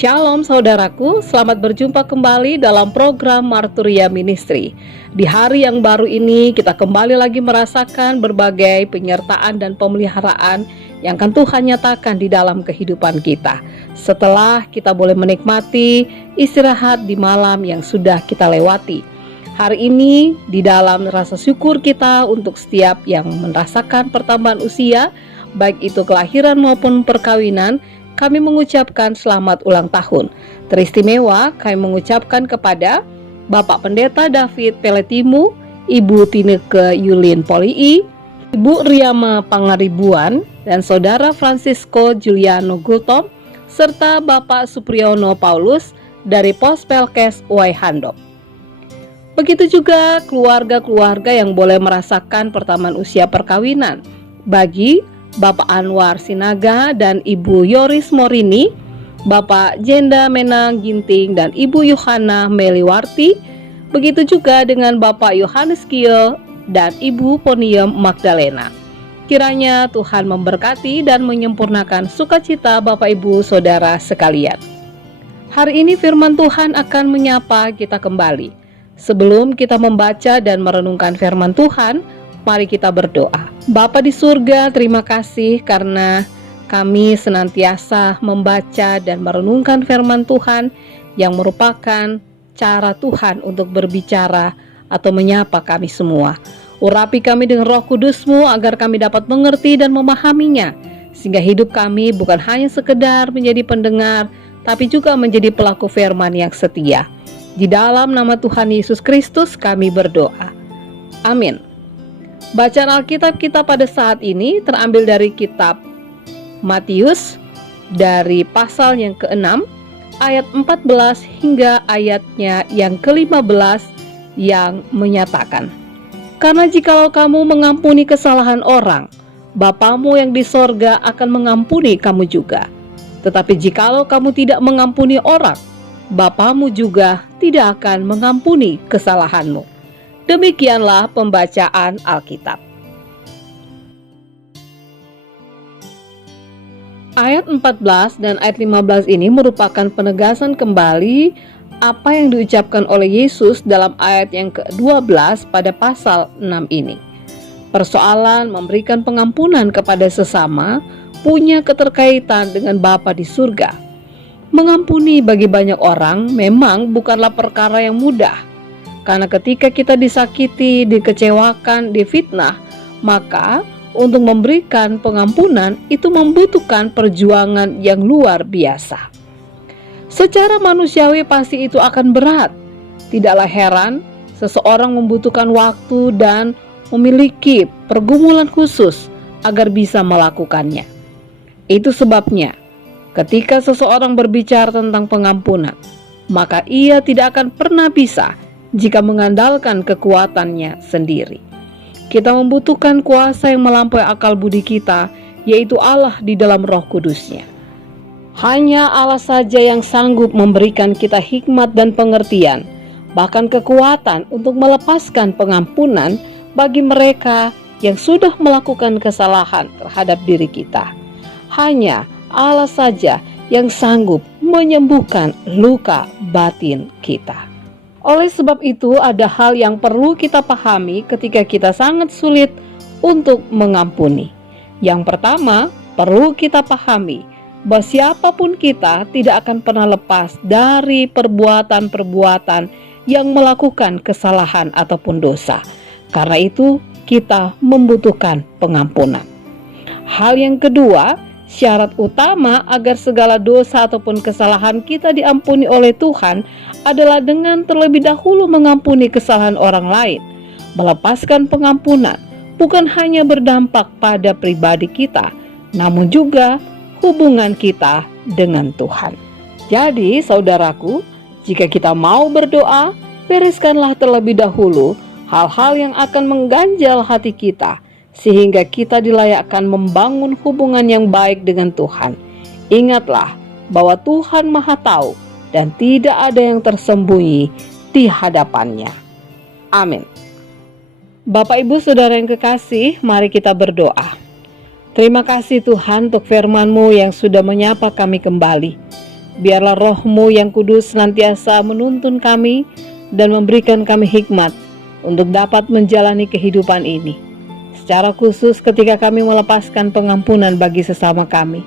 Shalom saudaraku, selamat berjumpa kembali dalam program Marturia Ministry. Di hari yang baru ini kita kembali lagi merasakan berbagai penyertaan dan pemeliharaan yang akan Tuhan nyatakan di dalam kehidupan kita. Setelah kita boleh menikmati istirahat di malam yang sudah kita lewati. Hari ini di dalam rasa syukur kita untuk setiap yang merasakan pertambahan usia, baik itu kelahiran maupun perkawinan, kami mengucapkan selamat ulang tahun. Teristimewa kami mengucapkan kepada Bapak Pendeta David Peletimu, Ibu Tineke Yulin Polii, Ibu Riama Pangaribuan, dan Saudara Francisco Juliano Gultom, serta Bapak Supriyono Paulus dari Pos Pelkes Waihando. Begitu juga keluarga-keluarga yang boleh merasakan pertambahan usia perkawinan bagi Bapak Anwar Sinaga dan Ibu Yoris Morini, Bapak Jenda Menang Ginting dan Ibu Yohana Meliwarti, begitu juga dengan Bapak Yohanes Kiel dan Ibu Poniem Magdalena. Kiranya Tuhan memberkati dan menyempurnakan sukacita Bapak Ibu Saudara sekalian. Hari ini firman Tuhan akan menyapa kita kembali. Sebelum kita membaca dan merenungkan firman Tuhan, mari kita berdoa. Bapa di surga, terima kasih karena kami senantiasa membaca dan merenungkan firman Tuhan yang merupakan cara Tuhan untuk berbicara atau menyapa kami semua. Urapi kami dengan Roh Kudus-Mu agar kami dapat mengerti dan memahaminya, sehingga hidup kami bukan hanya sekedar menjadi pendengar, tapi juga menjadi pelaku firman yang setia. Di dalam nama Tuhan Yesus Kristus kami berdoa. Amin. Bacaan Alkitab kita pada saat ini terambil dari kitab Matius dari pasal yang ke-6 ayat 14 hingga ayatnya yang ke-15 yang menyatakan, "Karena jikalau kamu mengampuni kesalahan orang, Bapamu yang di sorga akan mengampuni kamu juga. Tetapi jikalau kamu tidak mengampuni orang, Bapamu juga tidak akan mengampuni kesalahanmu." Demikianlah pembacaan Alkitab. Ayat 14 dan ayat 15 ini merupakan penegasan kembali apa yang diucapkan oleh Yesus dalam ayat yang ke-12 pada pasal 6 ini. Persoalan memberikan pengampunan kepada sesama punya keterkaitan dengan Bapa di surga. Mengampuni bagi banyak orang memang bukanlah perkara yang mudah. Karena ketika kita disakiti, dikecewakan, difitnah, maka untuk memberikan pengampunan itu membutuhkan perjuangan yang luar biasa. Secara manusiawi pasti itu akan berat. Tidaklah heran seseorang membutuhkan waktu dan memiliki pergumulan khusus agar bisa melakukannya. Itu sebabnya ketika seseorang berbicara tentang pengampunan, maka ia tidak akan pernah bisa jika mengandalkan kekuatannya sendiri. Kita membutuhkan kuasa yang melampaui akal budi kita, yaitu Allah di dalam Roh Kudus-Nya. Hanya Allah saja yang sanggup memberikan kita hikmat dan pengertian, bahkan kekuatan untuk melepaskan pengampunan bagi mereka yang sudah melakukan kesalahan terhadap diri kita. Hanya Allah saja yang sanggup menyembuhkan luka batin kita. Oleh sebab itu, ada hal yang perlu kita pahami ketika kita sangat sulit untuk mengampuni. Yang pertama, perlu kita pahami bahwa siapapun kita tidak akan pernah lepas dari perbuatan-perbuatan yang melakukan kesalahan ataupun dosa. Karena itu, kita membutuhkan pengampunan. Hal yang kedua, syarat utama agar segala dosa ataupun kesalahan kita diampuni oleh Tuhan adalah dengan terlebih dahulu mengampuni kesalahan orang lain. Melepaskan pengampunan bukan hanya berdampak pada pribadi kita, namun juga hubungan kita dengan Tuhan. Jadi, saudaraku, jika kita mau berdoa, bereskanlah terlebih dahulu hal-hal yang akan mengganjal hati kita, sehingga kita dilayakkan membangun hubungan yang baik dengan Tuhan. Ingatlah bahwa Tuhan Maha Tahu dan tidak ada yang tersembunyi di hadapannya. Amin. Bapak Ibu Saudara yang kekasih, mari kita berdoa. Terima kasih Tuhan untuk firman-Mu yang sudah menyapa kami kembali. Biarlah Roh-Mu yang kudus senantiasa menuntun kami dan memberikan kami hikmat untuk dapat menjalani kehidupan ini. Secara khusus ketika kami melepaskan pengampunan bagi sesama kami.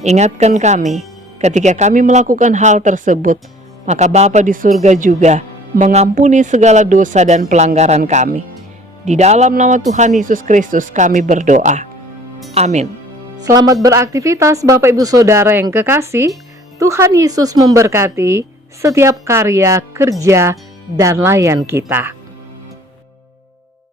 Ingatkan kami, ketika kami melakukan hal tersebut, maka Bapa di surga juga mengampuni segala dosa dan pelanggaran kami. Di dalam nama Tuhan Yesus Kristus kami berdoa. Amin. Selamat beraktivitas Bapak Ibu Saudara yang kekasih. Tuhan Yesus memberkati setiap karya, kerja, dan layan kita.